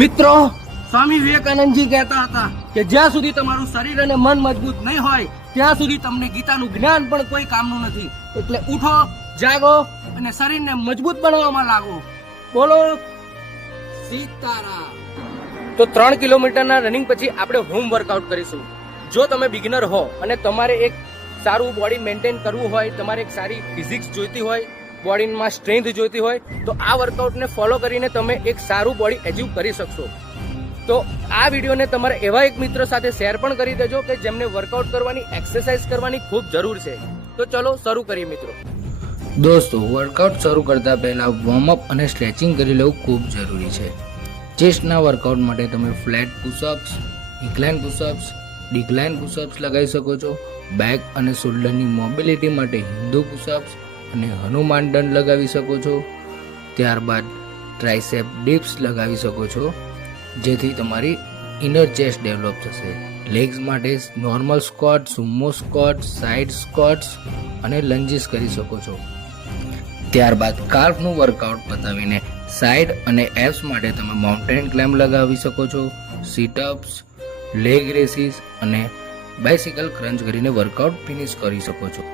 મિત્રો, સ્વામી વિવેકાનંદજી કહેતા હતા કે જ્યાં સુધી તમારું શરીર અને મન મજબૂત નહીં હોય ત્યાં સુધી તમને ગીતાનું જ્ઞાન પણ કોઈ કામનું નથી. એટલે ઉઠો, જાગો અને શરીરને મજબૂત બનાવવામાં લાગો. બોલો સીતારામ. તો 3 કિલોમીટરના રનિંગ પછી આપણે હોમ વર્કઆઉટ કરીશું. જો તમે બિગિનર હો અને તમારે એક સારું બોડી મેન્ટેન કરવું હોય, તમારે એક સારી ફિઝિક્સ જોઈતી હોય, બોડીમાં સ્ટ્રેન્થ જોઈતી હોય, તો આ વર્કઆઉટને ફોલો કરીને તમે એક સારું બોડી એચીવ કરી શકશો. તો આ વિડીયોને તમારા એવા એક મિત્ર સાથે શેર પણ કરી દેજો કે જેમને વર્કઆઉટ કરવાની, એક્સરસાઇઝ કરવાની ખૂબ જરૂર છે. તો ચલો શરૂ કરીએ મિત્રો. દોસ્તો, વર્કઆઉટ શરૂ કરતા પહેલા વોર્મઅપ અને સ્ટ્રેચિંગ કરી લેવું ખૂબ જરૂરી છે. ચેસ્ટના વર્કઆઉટ માટે તમે flat push-ups, incline push-ups, decline push-ups લગાવી શકો છો. બેક અને શોલ્ડરની મોબિલિટી માટે હિન્દુ પુશઅપ્સ અને હનુમાન દંડ લગાવી શકો છો. ત્યારબાદ ટ્રાઇસેપ ડિપ્સ લગાવી શકો છો, જેથી તમારી ઇનર ચેસ્ટ ડેવલપ થશે. લેગ્સ માટે normal squat, સુમો squat, side squats અને લંજીસ કરી શકો છો. ત્યારબાદ કાલ્ફનું વર્કઆઉટ પતાવીને સાઇડ અને એબ્સ માટે તમે માઉન્ટેન ક્લાઇમ્બ લગાવી શકો છો. સીટઅપ્સ, લેગ રેસીસ અને બાઇસિકલ ક્રંચ કરીને વર્કઆઉટ ફિનિશ કરી શકો છો.